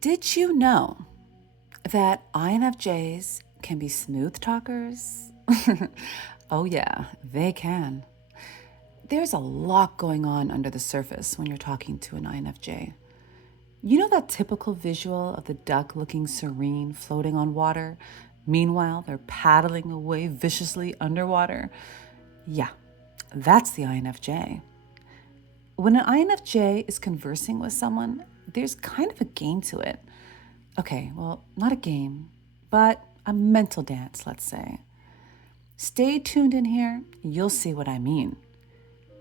Did you know that INFJs can be smooth talkers? Oh, yeah, they can. There's a lot going on under the surface when you're talking to an INFJ. You know that typical visual of the duck looking serene, floating on water? Meanwhile, they're paddling away viciously underwater? Yeah, that's the INFJ. When an INFJ is conversing with someone, there's kind of a game to it. Okay, well, not a game, but a mental dance, let's say. Stay tuned in here, you'll see what I mean.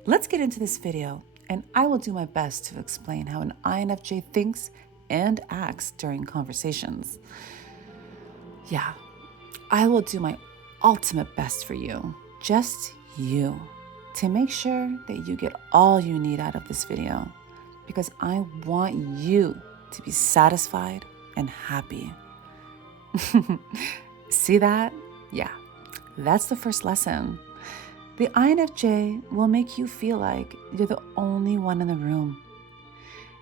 Let's get into this video, and I will do my best to explain how an INFJ thinks and acts during conversations. Yeah, I will do my ultimate best for you, just you, to make sure that you get all you need out of this video, because I want you to be satisfied and happy. See that? Yeah, that's the first lesson. The INFJ will make you feel like you're the only one in the room,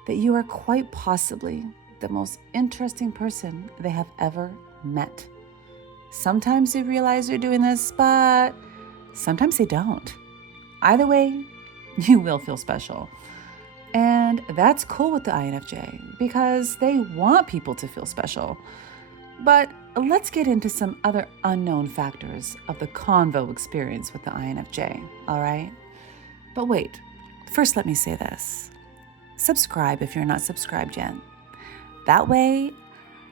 that you are quite possibly the most interesting person they have ever met. Sometimes they realize they're doing this, but sometimes they don't. Either way, you will feel special. And that's cool with the INFJ because they want people to feel special. But let's get into some other unknown factors of the convo experience with the INFJ, all right? But wait, first let me say this. Subscribe if you're not subscribed yet. That way,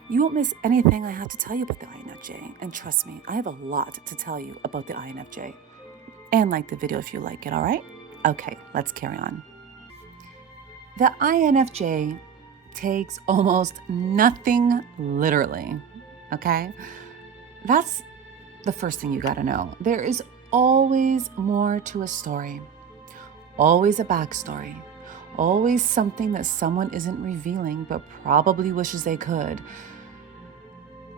you won't miss anything I have to tell you about the INFJ. And trust me, I have a lot to tell you about the INFJ. And like the video if you like it, all right? Okay, let's carry on. The INFJ takes almost nothing literally, okay? That's the first thing you gotta know. There is always more to a story, always a backstory, always something that someone isn't revealing but probably wishes they could.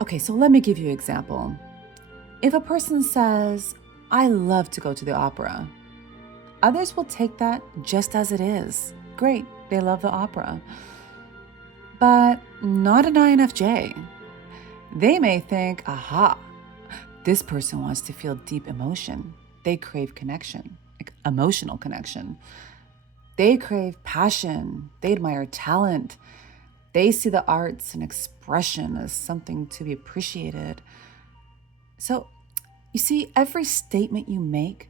Okay, so let me give you an example. If a person says, I love to go to the opera, others will take that just as it is. Great, they love the opera. But not an INFJ. They may think, aha, this person wants to feel deep emotion. They crave connection, like emotional connection. They crave passion. They admire talent. They see the arts and expression as something to be appreciated. So, you see, every statement you make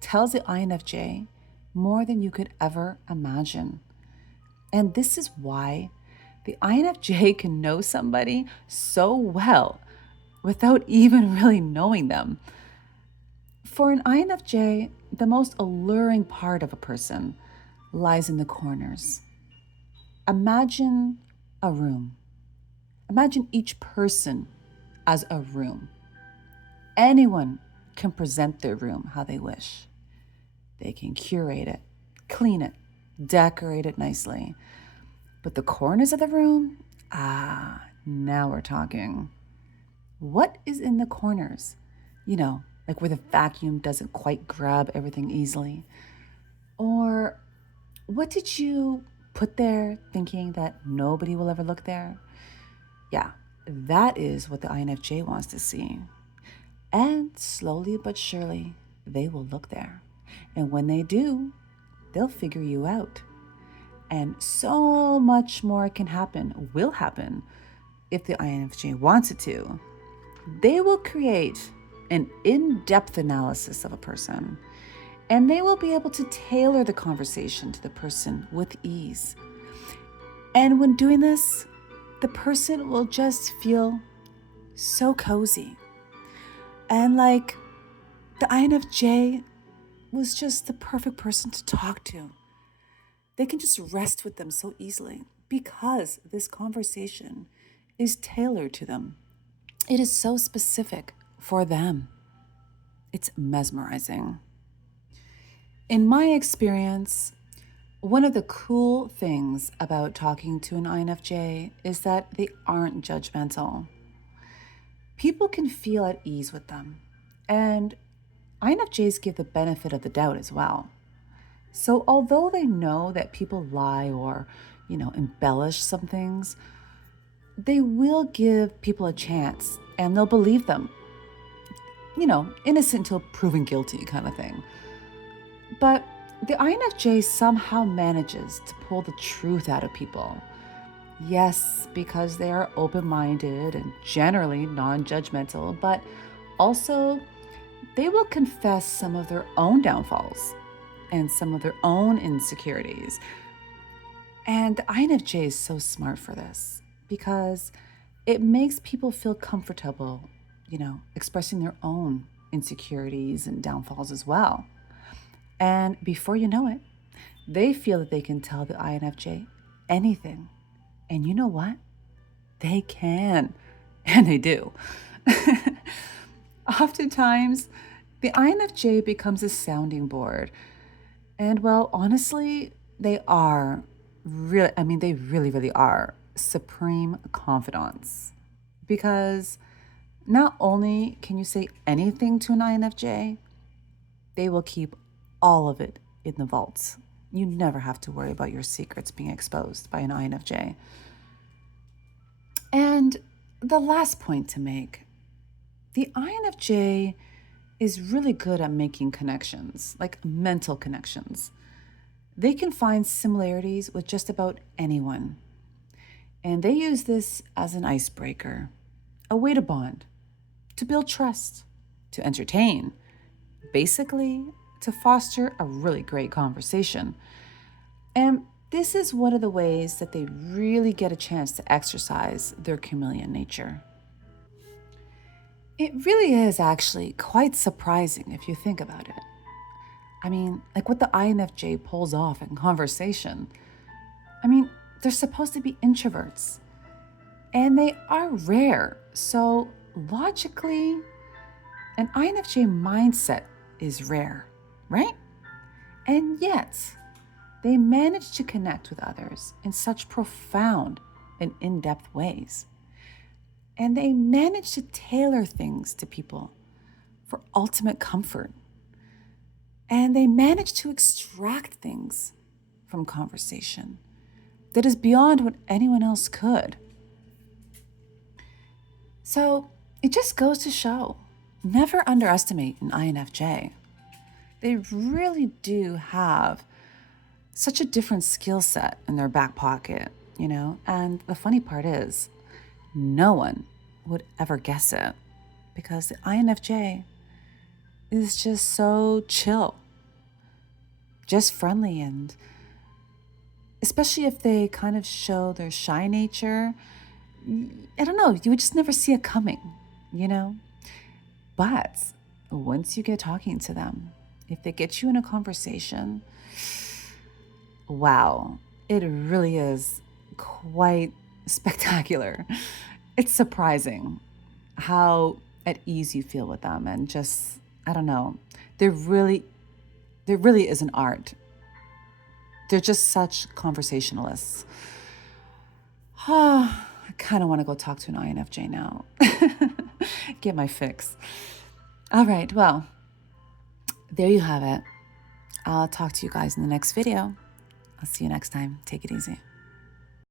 tells the INFJ more than you could ever imagine. And this is why the INFJ can know somebody so well without even really knowing them. For an INFJ, the most alluring part of a person lies in the corners. Imagine a room. Imagine each person as a room. Anyone can present their room how they wish. They can curate it, clean it, decorate it nicely. But the corners of the room, now we're talking. What is in the corners? You know, like where the vacuum doesn't quite grab everything easily. Or what did you put there thinking that nobody will ever look there? Yeah, that is what the INFJ wants to see. And slowly but surely, they will look there. And when they do, they'll figure you out. And so much more will happen, if the INFJ wants it to. They will create an in-depth analysis of a person, and they will be able to tailor the conversation to the person with ease. And when doing this, the person will just feel so cozy. And like the INFJ was just the perfect person to talk to. They can just rest with them so easily because this conversation is tailored to them. It is so specific for them. It's mesmerizing. In my experience, one of the cool things about talking to an INFJ is that they aren't judgmental. People can feel at ease with them, and INFJs give the benefit of the doubt as well. So although they know that people lie or, embellish some things, they will give people a chance and they'll believe them. Innocent until proven guilty kind of thing. But the INFJ somehow manages to pull the truth out of people. Yes, because they are open-minded and generally non-judgmental, but also they will confess some of their own downfalls and some of their own insecurities. And the INFJ is so smart for this because it makes people feel comfortable, expressing their own insecurities and downfalls as well. And before you know it, they feel that they can tell the INFJ anything. And you know what? They can. And they do. Oftentimes, the INFJ becomes a sounding board. And well, honestly, they really, really are supreme confidants. Because not only can you say anything to an INFJ, they will keep all of it in the vaults. You never have to worry about your secrets being exposed by an INFJ. And the last point to make, the INFJ is really good at making connections, like mental connections. They can find similarities with just about anyone. And they use this as an icebreaker, a way to bond, to build trust, to entertain, basically to foster a really great conversation. And this is one of the ways that they really get a chance to exercise their chameleon nature. It really is actually quite surprising if you think about it. Like what the INFJ pulls off in conversation. They're supposed to be introverts, and they are rare. So logically, an INFJ mindset is rare, right? And yet, they manage to connect with others in such profound and in-depth ways. And they manage to tailor things to people for ultimate comfort. And they manage to extract things from conversation that is beyond what anyone else could. So it just goes to show, never underestimate an INFJ. They really do have such a different skill set in their back pocket, And the funny part is, no one would ever guess it because the INFJ is just so chill, just friendly, and especially if they kind of show their shy nature, I don't know, you would just never see it coming, But once you get talking to them, if they get you in a conversation, wow, it really is quite spectacular. It's surprising how at ease you feel with them, and just, I don't know, there really is an art. They're just such conversationalists. I kind of want to go talk to an INFJ now. Get my fix. All right, well, there you have it. I'll talk to you guys in the next video. I'll see you next time. Take it easy.